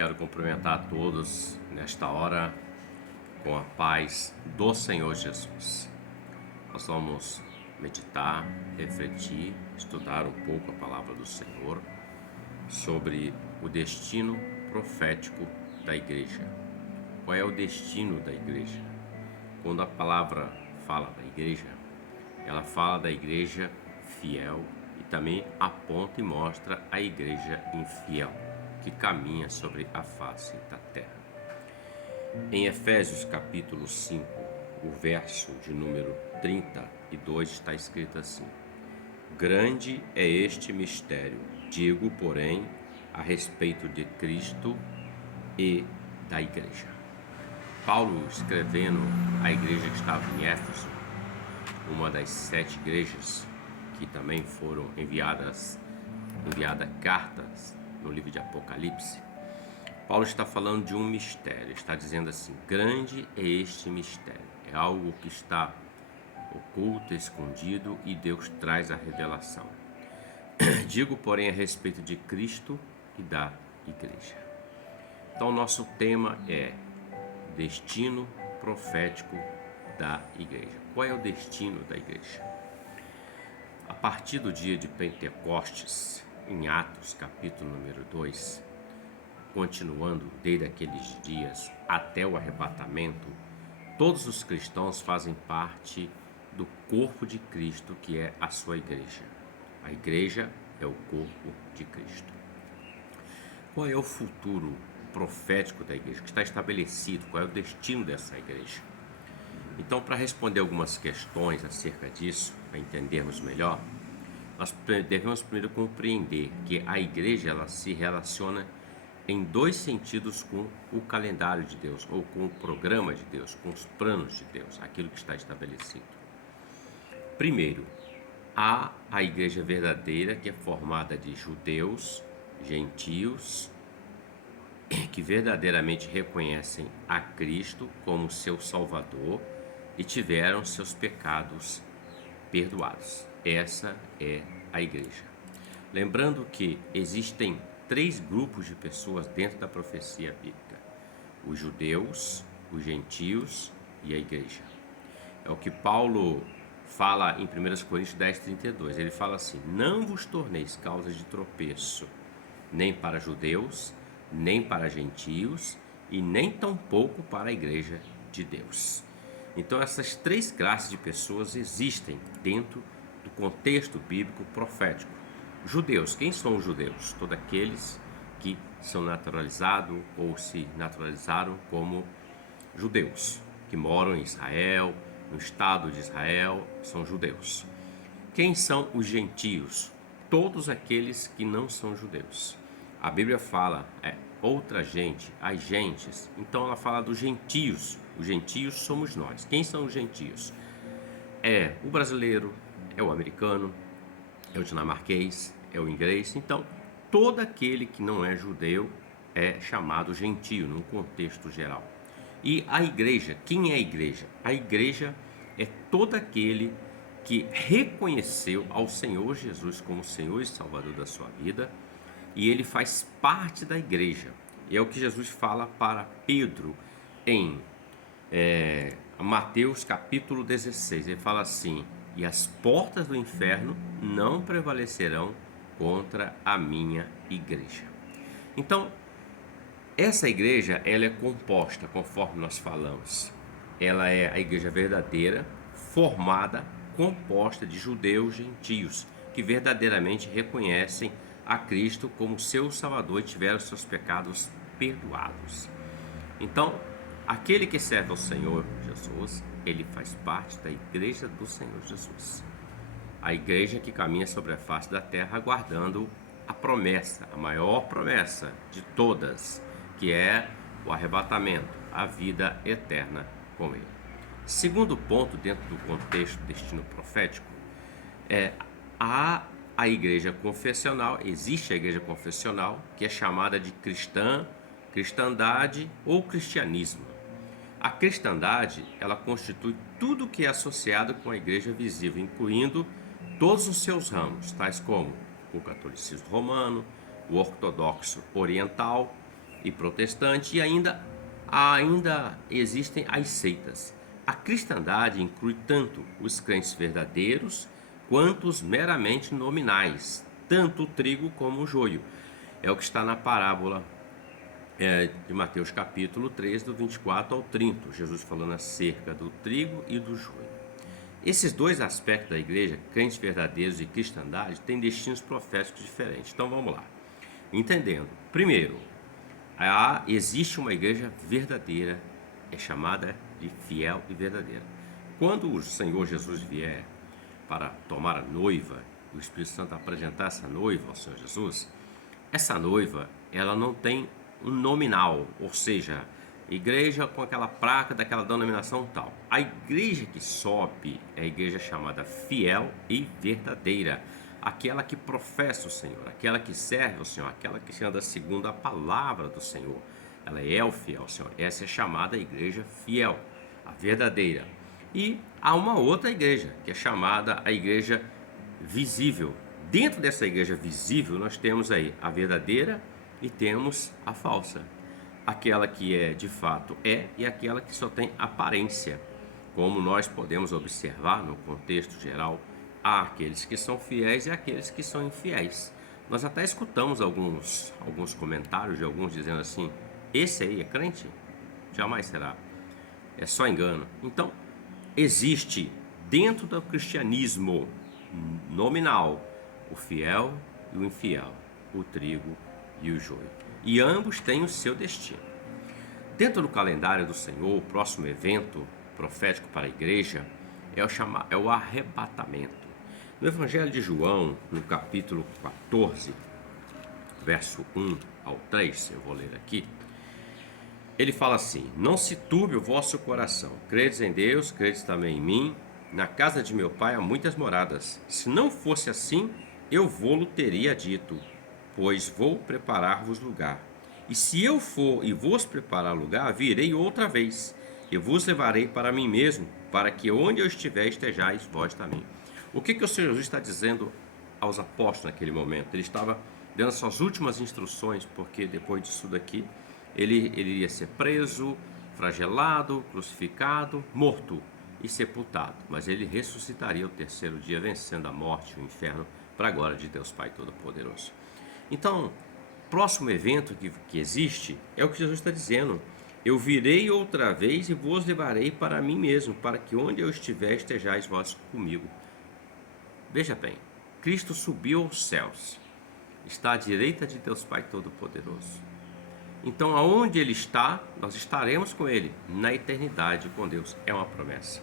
Quero cumprimentar a todos nesta hora com a paz do Senhor Jesus. Nós vamos meditar, refletir, estudar um pouco a palavra do Senhor sobre o destino profético da igreja. Qual é o destino da igreja? Quando a palavra fala da igreja, ela fala da igreja fiel e também aponta e mostra a igreja infiel, que caminha sobre a face da terra. Em Efésios capítulo 5, o verso de número 32 está escrito assim: grande é este mistério, digo, porém, a respeito de Cristo e da igreja. Paulo, escrevendo à igreja que estava em Éfeso, uma das 7 igrejas que também foram enviadas cartas no livro de Apocalipse, Paulo está falando de um mistério, está dizendo assim: grande é este mistério, é algo que está oculto, escondido, e Deus traz a revelação. Digo, porém, a respeito de Cristo e da igreja. Então, nosso tema é destino profético da igreja. Qual é o destino da igreja? A partir do dia de Pentecostes, em Atos capítulo número 2, continuando desde aqueles dias até o arrebatamento, todos os cristãos fazem parte do corpo de Cristo, que é a sua igreja. A igreja é o corpo de Cristo. Qual é o futuro profético da igreja, que está estabelecido? Qual é o destino dessa igreja? Então, para responder algumas questões acerca disso, para entendermos melhor, nós devemos primeiro compreender que a igreja ela se relaciona em 2 sentidos com o calendário de Deus, ou com o programa de Deus, com os planos de Deus, aquilo que está estabelecido. Primeiro, há a igreja verdadeira, que é formada de judeus, gentios, que verdadeiramente reconhecem a Cristo como seu Salvador e tiveram seus pecados perdoados. Essa é a igreja. Lembrando que existem 3 grupos de pessoas dentro da profecia bíblica: os judeus, os gentios e a igreja. É o que Paulo fala em 1 Coríntios 10:32. Ele fala assim: não vos torneis causa de tropeço, nem para judeus, nem para gentios, e nem tampouco para a igreja de Deus. Então essas 3 classes de pessoas existem dentro do contexto bíblico profético. Judeus, quem são os judeus? Todos aqueles que são naturalizados ou se naturalizaram como judeus, que moram em Israel, no estado de Israel, são judeus. Quem são os gentios? Todos aqueles que não são judeus. A Bíblia fala outra gente, as gentes. Então ela fala dos gentios. Os gentios somos nós. Quem são os gentios? É o brasileiro, é o americano, é o dinamarquês, é o inglês. Então, todo aquele que não é judeu é chamado gentio, num contexto geral. E a igreja, quem é a igreja? A igreja é todo aquele que reconheceu ao Senhor Jesus como Senhor e Salvador da sua vida, e ele faz parte da igreja. E é o que Jesus fala para Pedro em Mateus capítulo 16. Ele fala assim: e as portas do inferno não prevalecerão contra a minha igreja. Então, essa igreja ela é composta, conforme nós falamos, ela é a igreja verdadeira, formada, composta de judeus gentios, que verdadeiramente reconhecem a Cristo como seu Salvador e tiveram seus pecados perdoados. Então, aquele que serve ao Senhor Jesus, ele faz parte da igreja do Senhor Jesus. A igreja que caminha sobre a face da terra aguardando a promessa, a maior promessa de todas, que é o arrebatamento, a vida eterna com ele. Segundo ponto, dentro do contexto do destino profético, a igreja confessional. Existe a igreja confessional, que é chamada de cristandade ou cristianismo. A cristandade, ela constitui tudo que é associado com a igreja visível, incluindo todos os seus ramos, tais como o catolicismo romano, o ortodoxo oriental, e protestante, e ainda existem as seitas. A cristandade inclui tanto os crentes verdadeiros quanto os meramente nominais, tanto o trigo como o joio. É o que está na parábola de Mateus capítulo 3, do 24 ao 30, Jesus falando acerca do trigo e do joio. Esses dois aspectos da igreja, crentes verdadeiros e cristandade, têm destinos proféticos diferentes. Então vamos lá. Entendendo. Primeiro, existe uma igreja verdadeira, é chamada de fiel e verdadeira. Quando o Senhor Jesus vier para tomar a noiva, o Espírito Santo apresentar essa noiva ao Senhor Jesus, essa noiva, ela não tem um nominal, ou seja, igreja com aquela placa daquela denominação tal. A igreja que sobe é a igreja chamada fiel e verdadeira, aquela que professa o Senhor, aquela que serve o Senhor, aquela que anda segundo a palavra do Senhor. Ela é o fiel, Senhor. Essa é chamada igreja fiel, a verdadeira. E há uma outra igreja, que é chamada a igreja visível. Dentro dessa igreja visível, nós temos aí a verdadeira e temos a falsa. Aquela que é de fato e aquela que só tem aparência. Como nós podemos observar no contexto geral, há aqueles que são fiéis e aqueles que são infiéis. Nós até escutamos alguns comentários de alguns dizendo assim: esse aí é crente? Jamais será. É só engano. Então, existe dentro do cristianismo nominal o fiel e o infiel, o trigo e o joio. E ambos têm o seu destino. Dentro do calendário do Senhor, o próximo evento profético para a igreja é o arrebatamento. No Evangelho de João, no capítulo 14, verso 1 ao 3, eu vou ler aqui, ele fala assim: não se turbe o vosso coração, credes em Deus, credes também em mim. Na casa de meu pai há muitas moradas. Se não fosse assim, eu vou-lo teria dito, pois vou preparar-vos lugar. E se eu for e vos preparar lugar, virei outra vez, e vos levarei para mim mesmo, para que onde eu estiver estejais vós também. O que o Senhor Jesus está dizendo aos apóstolos naquele momento? Ele estava dando suas últimas instruções, porque depois disso daqui, ele iria ser preso, flagelado, crucificado, morto e sepultado. Mas ele ressuscitaria o terceiro dia, vencendo a morte e o inferno, para a glória de Deus Pai Todo-Poderoso. Então, próximo evento que existe é o que Jesus está dizendo: eu virei outra vez e vos levarei para mim mesmo, para que onde eu estiver estejais vós comigo. Veja bem, Cristo subiu aos céus, está à direita de Deus Pai Todo-Poderoso. Então, aonde Ele está, nós estaremos com Ele na eternidade com Deus. É uma promessa.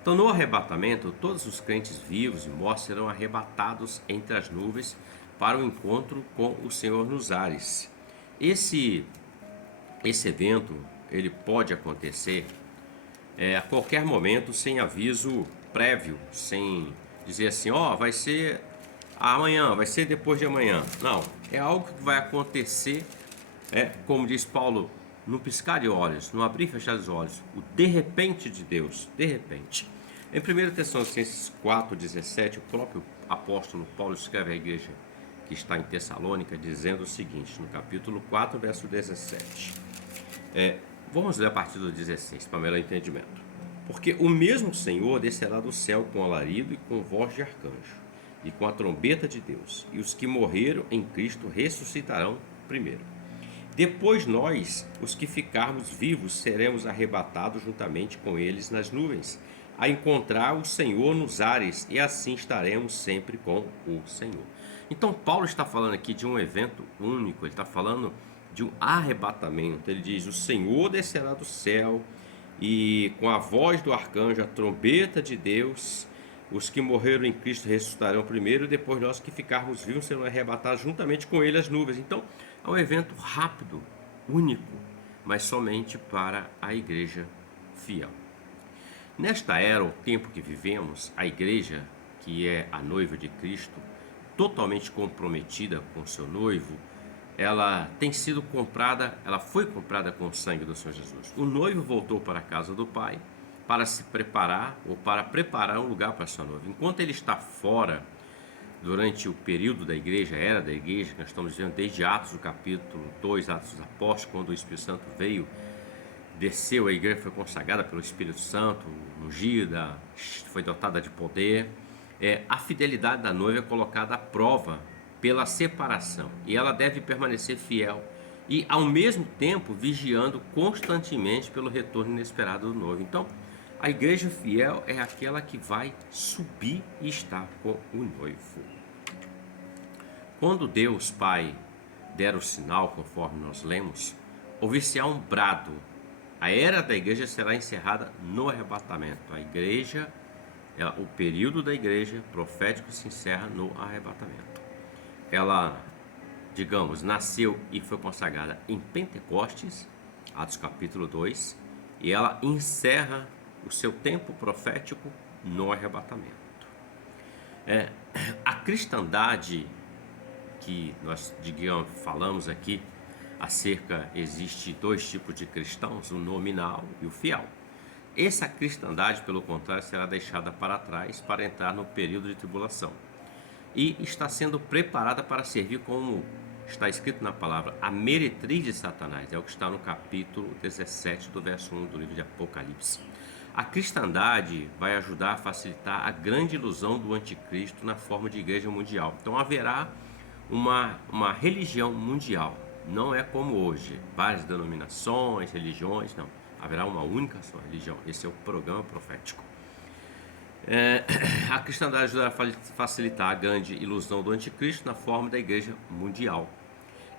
Então, no arrebatamento, todos os crentes vivos e mortos serão arrebatados entre as nuvens para o encontro com o Senhor nos ares. Esse evento, ele pode acontecer a qualquer momento, sem aviso prévio, sem dizer assim: vai ser amanhã, vai ser depois de amanhã. Não, é algo que vai acontecer, como diz Paulo, no piscar de olhos, no abrir e fechar os olhos, o de repente de Deus, de repente. Em 1 Tessalonicenses 4,17, o próprio apóstolo Paulo escreve à igreja que está em Tessalônica, dizendo o seguinte, no capítulo 4, verso 17. Vamos ler a partir do 16, para melhor entendimento. Porque o mesmo Senhor descerá do céu com alarido e com voz de arcanjo, e com a trombeta de Deus, e os que morreram em Cristo ressuscitarão primeiro. Depois nós, os que ficarmos vivos, seremos arrebatados juntamente com eles nas nuvens, a encontrar o Senhor nos ares, e assim estaremos sempre com o Senhor. Então Paulo está falando aqui de um evento único, ele está falando de um arrebatamento. Ele diz: o Senhor descerá do céu, e com a voz do arcanjo, a trombeta de Deus, os que morreram em Cristo ressuscitarão primeiro, e depois nós que ficarmos vivos serão arrebatados juntamente com ele as nuvens. Então é um evento rápido, único, mas somente para a igreja fiel. Nesta era, o tempo que vivemos, a igreja, que é a noiva de Cristo, totalmente comprometida com seu noivo, ela tem sido comprada, ela foi comprada com o sangue do Senhor Jesus. O noivo voltou para a casa do Pai para se preparar, ou para preparar um lugar para sua noiva. Enquanto ele está fora, durante o período da igreja, a era da igreja, que nós estamos vendo desde Atos, do capítulo 2, Atos dos Apóstolos, quando o Espírito Santo veio, desceu, a igreja foi consagrada pelo Espírito Santo, ungida, foi dotada de poder. A fidelidade da noiva é colocada à prova pela separação, e ela deve permanecer fiel e ao mesmo tempo vigiando constantemente pelo retorno inesperado do noivo. Então, a igreja fiel é aquela que vai subir e estar com o noivo. Quando Deus Pai der o sinal, conforme nós lemos, ouvir-se-á um brado. A era da igreja será encerrada no arrebatamento. A igreja, o período da igreja profético se encerra no arrebatamento. Ela, digamos, nasceu e foi consagrada em Pentecostes, Atos capítulo 2, e ela encerra o seu tempo profético no arrebatamento. A cristandade que nós, digamos, falamos aqui acerca, existe dois tipos de cristãos, o nominal e o fiel. Essa cristandade, pelo contrário, será deixada para trás para entrar no período de tribulação e está sendo preparada para servir, como está escrito na palavra, a meretriz de Satanás. É o que está no capítulo 17 do verso 1 do livro de Apocalipse. A cristandade vai ajudar a facilitar a grande ilusão do anticristo na forma de igreja mundial. Então haverá uma religião mundial, não é como hoje, várias denominações, religiões, não. Haverá uma única só religião. Esse é o programa profético. A cristandade ajudará a facilitar a grande ilusão do anticristo na forma da igreja mundial.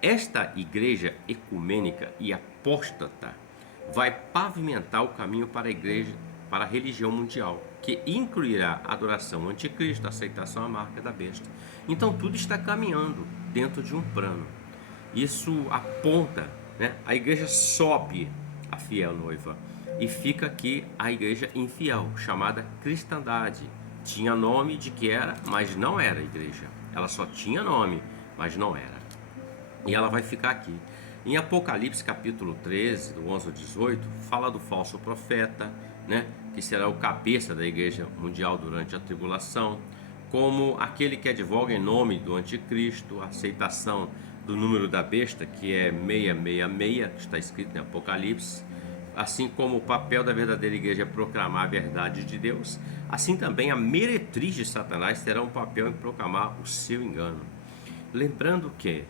Esta igreja ecumênica e apóstata vai pavimentar o caminho para a igreja, para a religião mundial, que incluirá a adoração ao anticristo, a aceitação à marca da besta. Então tudo está caminhando dentro de um plano. Isso aponta, né? A igreja sobe a fiel noiva e fica aqui a igreja infiel, chamada cristandade. Tinha nome de que era, mas não era igreja. Ela só tinha nome, mas não era. E ela vai ficar aqui. Em Apocalipse capítulo 13, do 11 ao 18, fala do falso profeta, né, que será o cabeça da igreja mundial durante a tribulação, como aquele que advoga em nome do anticristo, a aceitação do número da besta, que é 666, que está escrito em Apocalipse. Assim como o papel da verdadeira igreja é proclamar a verdade de Deus, assim também a meretriz de Satanás terá um papel em proclamar o seu engano. Lembrando que,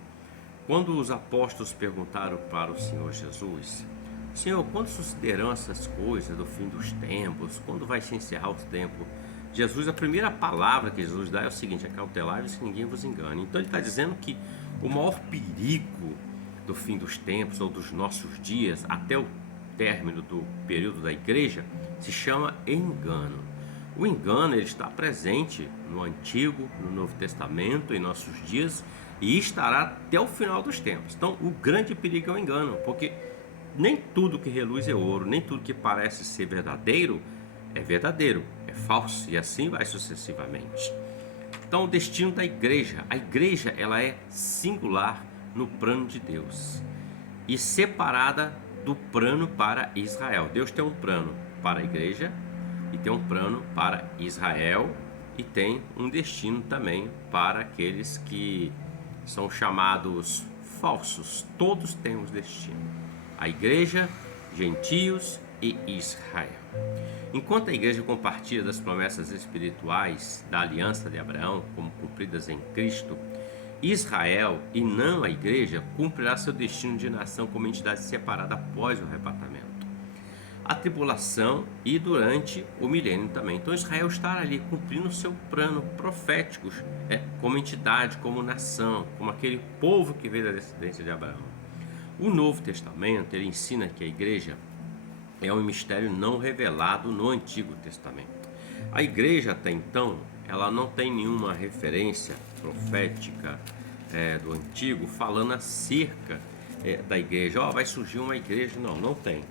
quando os apóstolos perguntaram para o Senhor Jesus: Senhor, quando sucederão essas coisas do fim dos tempos? Quando vai se encerrar o tempo? Jesus, a primeira palavra que Jesus dá é o seguinte: acautelai-vos que ninguém vos engane. Então ele está dizendo que o maior perigo do fim dos tempos ou dos nossos dias, até o término do período da igreja, se chama engano. O engano, ele está presente no Antigo, no Novo Testamento, em nossos dias, e estará até o final dos tempos. Então o grande perigo é o engano, porque nem tudo que reluz é ouro, nem tudo que parece ser verdadeiro, é falso, e assim vai sucessivamente. Então o destino da igreja, a igreja, ela é singular no plano de Deus e separada do plano para Israel. Deus tem um plano para a igreja e tem um plano para Israel e tem um destino também para aqueles que são chamados falsos. Todos têm um destino: a igreja, gentios e Israel. Enquanto a igreja compartilha das promessas espirituais da aliança de Abraão, como cumpridas em Cristo, Israel, e não a igreja, cumprirá seu destino de nação como entidade separada após o arrebatamento, a tribulação e durante o milênio também. Então Israel está ali cumprindo o seu plano profético, como entidade, como nação, como aquele povo que veio da descendência de Abraão. O Novo Testamento, ele ensina que a igreja é um mistério não revelado no Antigo Testamento. A igreja até então, ela não tem nenhuma referência profética do Antigo falando acerca da igreja. Vai surgir uma igreja. Não tem.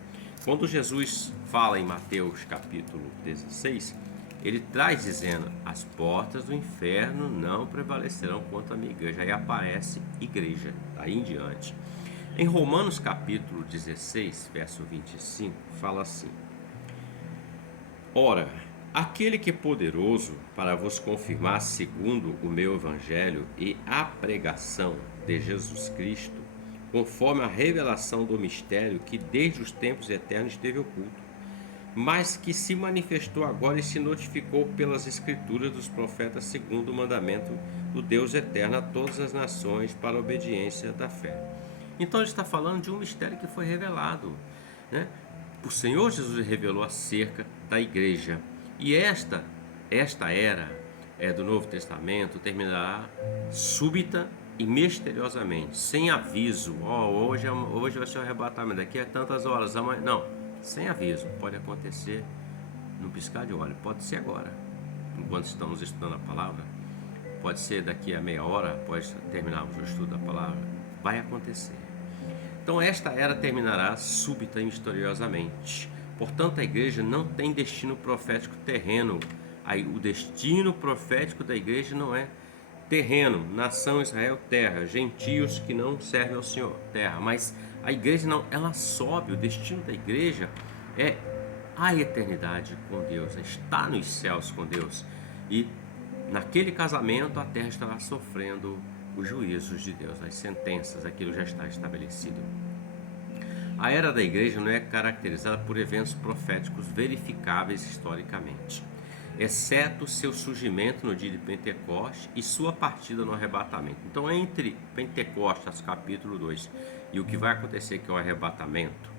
Quando Jesus fala em Mateus capítulo 16, ele traz dizendo: as portas do inferno não prevalecerão contra a minha igreja. Aí aparece igreja, daí em diante. Em Romanos capítulo 16, verso 25, fala assim: ora, Aquele que é poderoso para vos confirmar segundo o meu evangelho e a pregação de Jesus Cristo, conforme a revelação do mistério que desde os tempos eternos esteve oculto, mas que se manifestou agora e se notificou pelas escrituras dos profetas segundo o mandamento do Deus eterno a todas as nações para a obediência da fé. Então ele está falando de um mistério que foi revelado, né? O Senhor Jesus revelou acerca da igreja. E esta era do Novo Testamento terminará súbita e misteriosamente, sem aviso. Hoje vai ser o arrebatamento, daqui a tantas horas, amanhã. Não, sem aviso. Pode acontecer no piscar de olho, pode ser agora, enquanto estamos estudando a palavra, pode ser daqui a meia hora, após terminarmos o estudo da palavra. Vai acontecer. Então esta era terminará súbita e misteriosamente. Portanto, a igreja não tem destino profético terreno. O destino profético da igreja não é terreno, nação Israel, terra, gentios que não servem ao Senhor, terra. Mas a igreja não, ela sobe. O destino da igreja é a eternidade com Deus, é estar nos céus com Deus. E naquele casamento a terra estará sofrendo os juízos de Deus, as sentenças, aquilo já está estabelecido. A era da igreja não é caracterizada por eventos proféticos verificáveis historicamente, exceto seu surgimento no dia de Pentecostes e sua partida no arrebatamento. Então, entre Pentecostes, capítulo 2, e o que vai acontecer, que é o arrebatamento,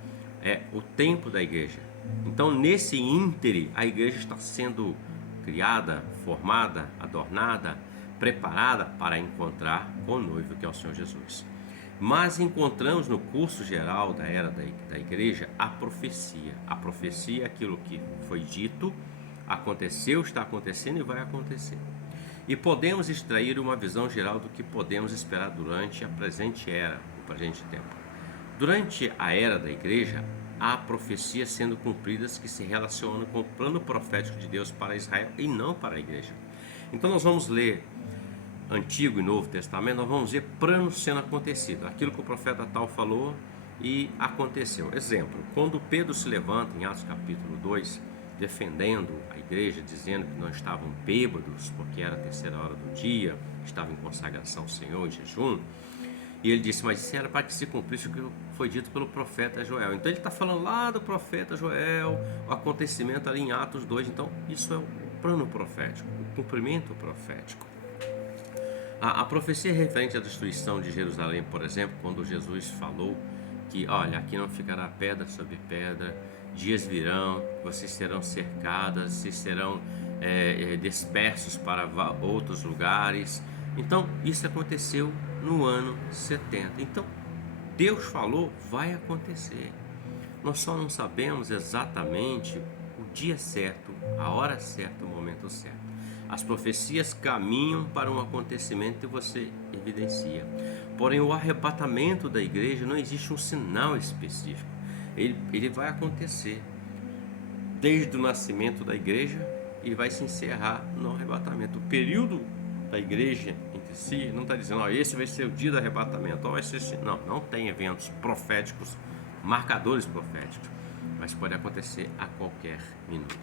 é o tempo da igreja. Então, nesse íntere, a igreja está sendo criada, formada, adornada, preparada para encontrar com o noivo, que é o Senhor Jesus. Mas encontramos no curso geral da era da igreja a profecia. A profecia é aquilo que foi dito, aconteceu, está acontecendo e vai acontecer. E podemos extrair uma visão geral do que podemos esperar durante a presente era, o presente tempo. Durante a era da igreja, há profecias sendo cumpridas que se relacionam com o plano profético de Deus para Israel e não para a igreja. Então nós vamos ler Antigo e Novo Testamento, nós vamos ver planos sendo acontecido, aquilo que o profeta tal falou e aconteceu. Exemplo, quando Pedro se levanta em Atos capítulo 2, defendendo a igreja, dizendo que não estavam bêbados, porque era a terceira hora do dia, estava em consagração ao Senhor, em jejum, e ele disse, mas isso era para que se cumprisse o que foi dito pelo profeta Joel. Então ele está falando lá do profeta Joel, o acontecimento ali em Atos 2, então isso é o plano profético, o cumprimento profético. A profecia referente à destruição de Jerusalém, por exemplo, quando Jesus falou que, olha, aqui não ficará pedra sobre pedra, dias virão, vocês serão cercadas, vocês serão dispersos para outros lugares. Então, isso aconteceu no ano 70. Então, Deus falou, vai acontecer. Nós só não sabemos exatamente o dia certo, a hora certa, o momento certo. As profecias caminham para um acontecimento e você evidencia. Porém, o arrebatamento da igreja não existe um sinal específico. Ele vai acontecer desde o nascimento da igreja e vai se encerrar no arrebatamento. O período da igreja entre si não está dizendo, esse vai ser o dia do arrebatamento. Vai ser assim. Não tem eventos proféticos, marcadores proféticos, mas pode acontecer a qualquer minuto.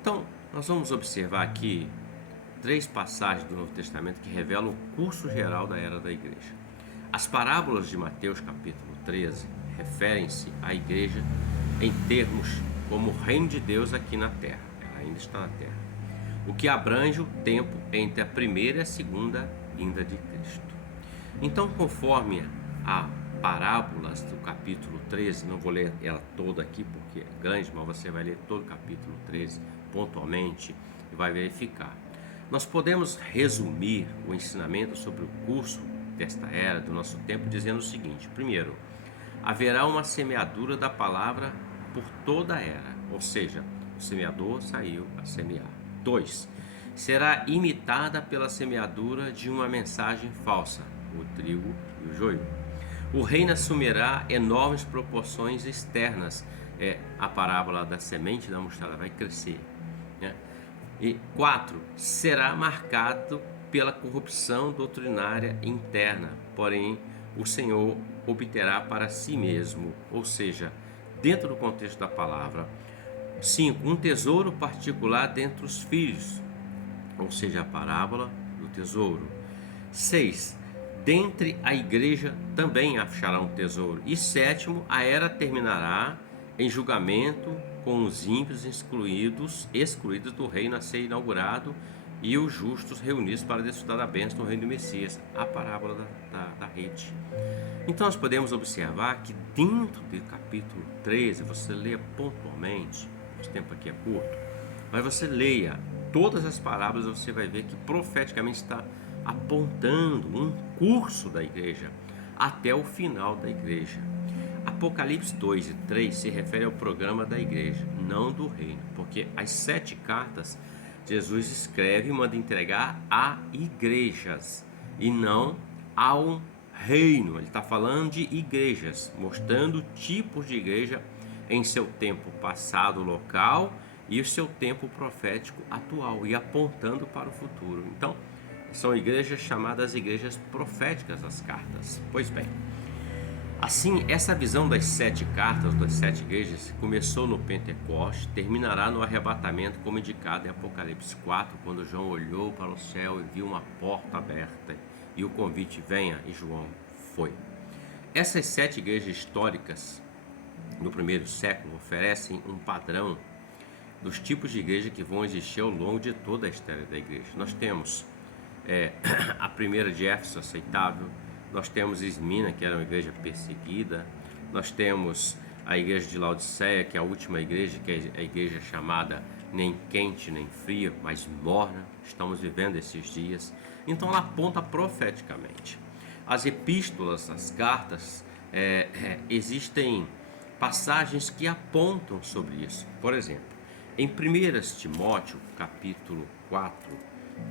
Então, nós vamos observar aqui 3 passagens do Novo Testamento que revelam o curso geral da era da igreja. As parábolas de Mateus capítulo 13 referem-se à igreja em termos como o reino de Deus aqui na terra. Ela ainda está na terra. O que abrange o tempo entre a primeira e a segunda vinda de Cristo. Então, conforme a parábolas do capítulo 13, não vou ler ela toda aqui porque é grande, mas você vai ler todo o capítulo 13 pontualmente e vai verificar. Nós podemos resumir o ensinamento sobre o curso desta era, do nosso tempo, dizendo o seguinte: primeiro, haverá uma semeadura da palavra por toda a era, ou seja, o semeador saiu a semear. 2, será imitada pela semeadura de uma mensagem falsa, o trigo e o joio. O reino assumirá enormes proporções externas. A parábola da semente da mostarda vai crescer, né? E 4, será marcado pela corrupção doutrinária interna, porém o Senhor obterá para si mesmo, ou seja, dentro do contexto da palavra, 5. Um tesouro particular dentre os filhos, ou seja, a parábola do tesouro. 6. Dentre a igreja também achará um tesouro. E 7. A era terminará em julgamento com os ímpios excluídos do reino a ser inaugurado e os justos reunidos para desfrutar da bênção do reino do Messias. A parábola da rede. Então nós podemos observar que dentro do capítulo 13, você leia pontualmente, o tempo aqui é curto, mas você leia todas as parábolas, você vai ver que profeticamente está apontando um curso da igreja até o final da igreja. Apocalipse 2 e 3 se refere ao programa da igreja, não do reino, porque as 7 cartas Jesus escreve e manda entregar a igrejas e não a um reino. Ele está falando de igrejas, mostrando tipos de igreja em seu tempo passado local e o seu tempo profético atual e apontando para o futuro. Então, são igrejas chamadas igrejas proféticas, as cartas. Pois bem, assim, essa visão das 7 cartas, das 7 igrejas, começou no Pentecostes, terminará no arrebatamento, como indicado em Apocalipse 4, quando João olhou para o céu e viu uma porta aberta e o convite: venha, e João foi. Essas 7 igrejas históricas no primeiro século oferecem um padrão dos tipos de igreja que vão existir ao longo de toda a história da igreja. Nós temos a primeira de Éfeso, aceitável. Nós temos Esmina, que era uma igreja perseguida. Nós temos a igreja de Laodiceia, que é a última igreja, que é a igreja chamada nem quente nem fria, mas morna. Estamos vivendo esses dias. Então ela aponta profeticamente. As epístolas, as cartas, existem passagens que apontam sobre isso. Por exemplo, em 1 Timóteo, capítulo 4,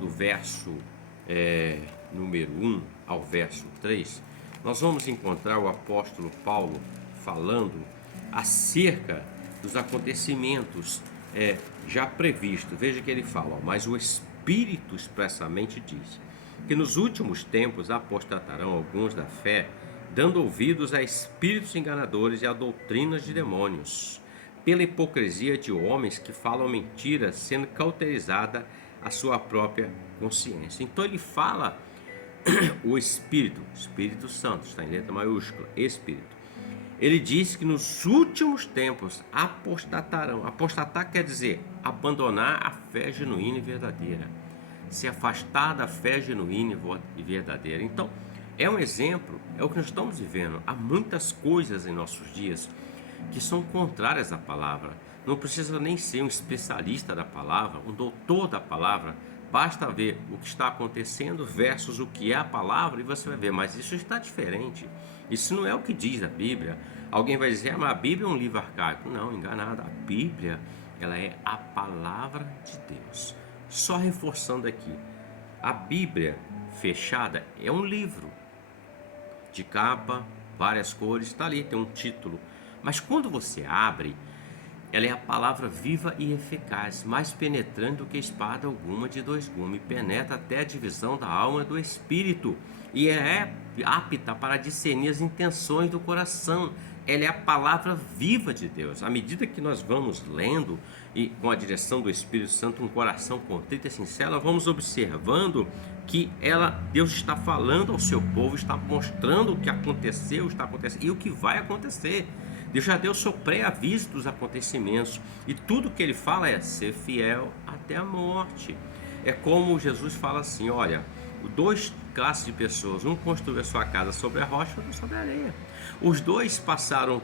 do verso número 1 ao verso 3, nós vamos encontrar o apóstolo Paulo falando acerca dos acontecimentos já previstos. Veja que ele fala: mas o Espírito expressamente diz que nos últimos tempos apostatarão alguns da fé, dando ouvidos a espíritos enganadores e a doutrinas de demônios, pela hipocrisia de homens que falam mentiras, sendo cauterizada a sua própria consciência. Então ele fala o Espírito Santo, está em letra maiúscula, Espírito. Ele diz que nos últimos tempos apostatarão. Apostatar quer dizer abandonar a fé genuína e verdadeira, se afastar da fé genuína e verdadeira. Então, é um exemplo, é o que nós estamos vivendo. Há muitas coisas em nossos dias que são contrárias à palavra. Não precisa nem ser um especialista da palavra, um doutor da palavra. Basta ver o que está acontecendo versus o que é a palavra e você vai ver, mas isso está diferente. Isso não é o que diz a Bíblia. Alguém vai dizer: mas a Bíblia é um livro arcaico. Não, enganado. A Bíblia, ela é a palavra de Deus. Só reforçando aqui, a Bíblia fechada é um livro de capa, várias cores, está ali, tem um título. Mas quando você abre, ela é a palavra viva e eficaz, mais penetrante do que espada alguma de 2 gumes, penetra até a divisão da alma e do espírito, e é apta para discernir as intenções do coração. Ela é a palavra viva de Deus. À medida que nós vamos lendo, e com a direção do Espírito Santo, um coração contrito e sincero, nós vamos observando que Deus está falando ao seu povo, está mostrando o que aconteceu, está acontecendo e o que vai acontecer. Deus já deu seu pré-aviso dos acontecimentos, e tudo que ele fala é ser fiel até a morte. É como Jesus fala assim: olha, 2 classes de pessoas, um construiu a sua casa sobre a rocha, outro sobre a areia. Os 2 passaram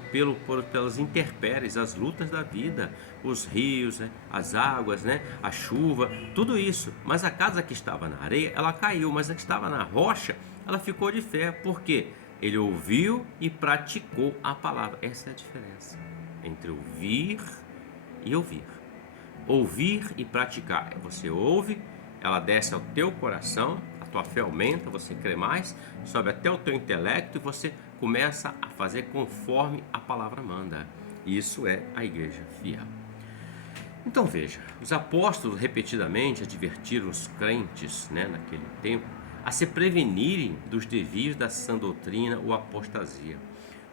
pelas intempéries, as lutas da vida, os rios, as águas, a chuva, tudo isso. Mas a casa que estava na areia, ela caiu, mas a que estava na rocha, ela ficou de pé. Por quê? Ele ouviu e praticou a palavra. Essa é a diferença entre ouvir e ouvir. Ouvir e praticar. Você ouve, ela desce ao teu coração, a tua fé aumenta, você crê mais, sobe até o teu intelecto e você começa a fazer conforme a palavra manda. Isso é a igreja fiel. Então veja, os apóstolos repetidamente advertiram os crentes, naquele tempo, a se prevenirem dos desvios da sã doutrina ou apostasia.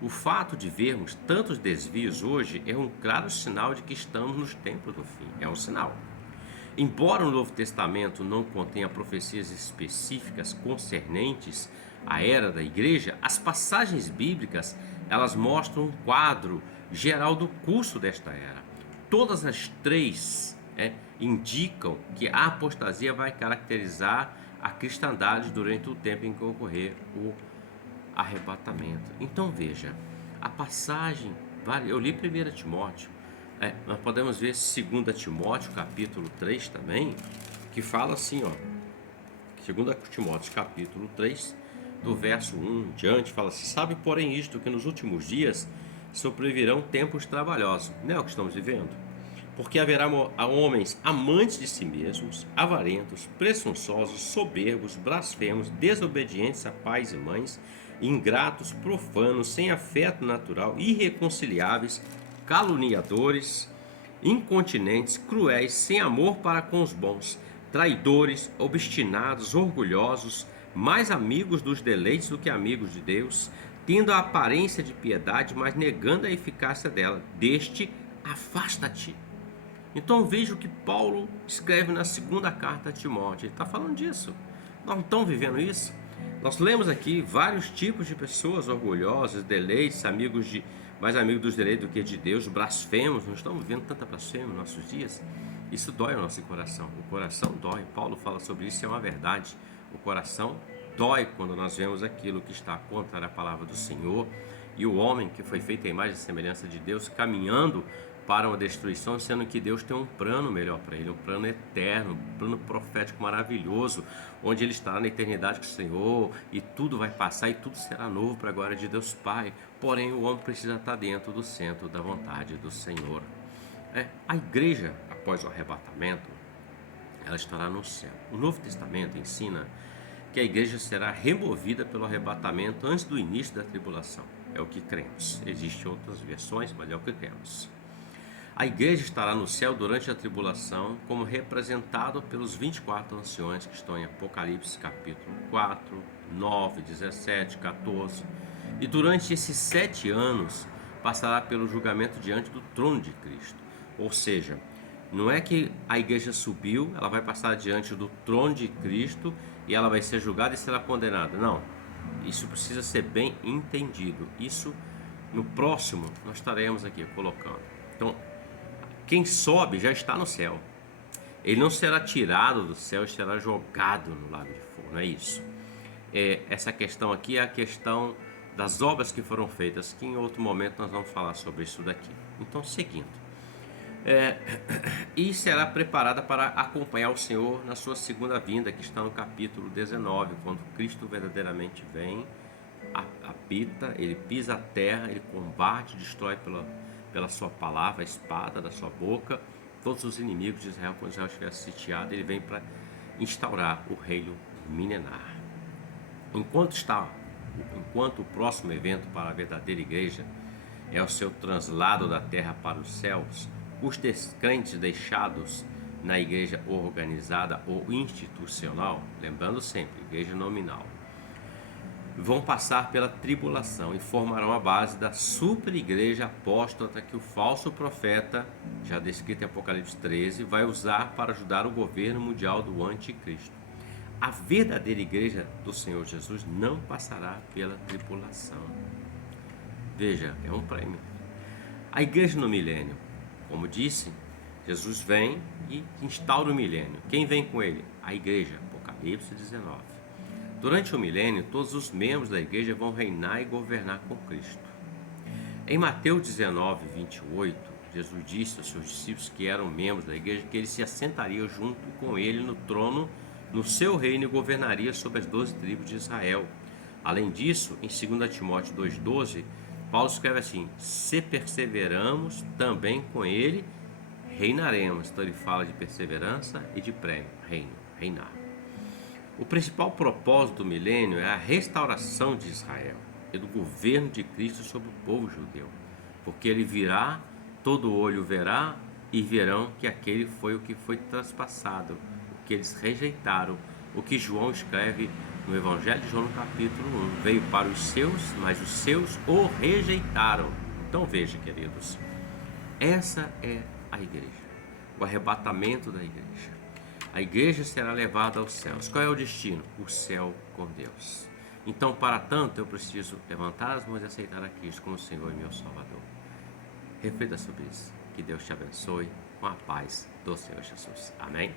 O fato de vermos tantos desvios hoje é um claro sinal de que estamos nos tempos do fim. É um sinal. Embora o Novo Testamento não contenha profecias específicas concernentes à era da igreja, as passagens bíblicas, elas mostram um quadro geral do curso desta era. Todas as três indicam que a apostasia vai caracterizar a cristandade durante o tempo em que ocorrer o arrebatamento. Então veja, a passagem, eu li 1 Timóteo, nós podemos ver 2 Timóteo capítulo 3 também, que fala assim, 2 Timóteo capítulo 3, do verso 1 em diante, fala assim: sabe, porém, isto, que nos últimos dias sobrevirão tempos trabalhosos. Não é o que estamos vivendo? Porque haverá homens amantes de si mesmos, avarentos, presunçosos, soberbos, blasfemos, desobedientes a pais e mães, ingratos, profanos, sem afeto natural, irreconciliáveis, caluniadores, incontinentes, cruéis, sem amor para com os bons, traidores, obstinados, orgulhosos, mais amigos dos deleites do que amigos de Deus, tendo a aparência de piedade, mas negando a eficácia dela. Deste, afasta-te. Então veja o que Paulo escreve na segunda carta a Timóteo. Ele está falando disso. Nós não estamos vivendo isso? Nós lemos aqui vários tipos de pessoas orgulhosas, deleites, mais amigos dos deleites do que de Deus, blasfemos. Não estamos vivendo tanta blasfêmia nos nossos dias? Isso dói o nosso coração. O coração dói. Paulo fala sobre isso, é uma verdade. O coração dói quando nós vemos aquilo que está contra a palavra do Senhor e o homem que foi feito à imagem e semelhança de Deus caminhando para uma destruição, sendo que Deus tem um plano melhor para ele, um plano eterno, um plano profético maravilhoso, onde ele estará na eternidade com o Senhor e tudo vai passar e tudo será novo para a glória de Deus Pai. Porém, o homem precisa estar dentro do centro da vontade do Senhor. A igreja, após o arrebatamento, ela estará no céu. O Novo Testamento ensina que a igreja será removida pelo arrebatamento antes do início da tribulação. É o que cremos. Existem outras versões, mas é o que cremos. A igreja estará no céu durante a tribulação, como representado pelos 24 anciões que estão em Apocalipse capítulo 4, 9, 17, 14. E durante esses 7 anos passará pelo julgamento diante do trono de Cristo. Ou seja, não é que a igreja subiu, ela vai passar diante do trono de Cristo e ela vai ser julgada e será condenada. Não, isso precisa ser bem entendido. Isso no próximo nós estaremos aqui colocando. Então, quem sobe já está no céu. Ele não será tirado do céu e será jogado no lago de fogo, não é isso. Essa questão aqui é a questão das obras que foram feitas, que em outro momento nós vamos falar sobre isso daqui. Então, seguindo. E será preparada para acompanhar o Senhor na sua segunda vinda, que está no capítulo 19, quando Cristo verdadeiramente vem, habita, ele pisa a terra, ele combate, destrói pela sua palavra, a espada da sua boca, todos os inimigos de Israel. Quando Israel estiver sitiado, ele vem para instaurar o reino milenar. Enquanto o próximo evento para a verdadeira igreja é o seu translado da terra para os céus, os descrentes deixados na igreja organizada ou institucional, lembrando sempre, igreja nominal, vão passar pela tribulação e formarão a base da super-igreja apóstata que o falso profeta, já descrito em Apocalipse 13, vai usar para ajudar o governo mundial do anticristo. A verdadeira igreja do Senhor Jesus não passará pela tribulação. Veja, é um prêmio. A igreja no milênio, como disse, Jesus vem e instaura o milênio. Quem vem com ele? A igreja, Apocalipse 19. Durante o milênio, todos os membros da igreja vão reinar e governar com Cristo. Em Mateus 19, 28, Jesus disse aos seus discípulos que eram membros da igreja que ele se assentaria junto com ele no trono, no seu reino, e governaria sobre as 12 tribos de Israel. Além disso, em 2 Timóteo 2,12, Paulo escreve assim: se perseveramos, também com ele reinaremos. Então ele fala de perseverança e de prêmio, reinar. O principal propósito do milênio é a restauração de Israel e do governo de Cristo sobre o povo judeu, porque ele virá, todo olho verá e verão que aquele foi o que foi traspassado, o que eles rejeitaram, o que João escreve no Evangelho de João, no capítulo 1. Veio para os seus, mas os seus o rejeitaram. Então veja, queridos, essa é a igreja, o arrebatamento da igreja. A igreja será levada aos céus. Qual é o destino? O céu com Deus. Então, para tanto, eu preciso levantar as mãos e aceitar a Cristo como Senhor e meu Salvador. Reflita sobre isso. Que Deus te abençoe com a paz do Senhor Jesus. Amém?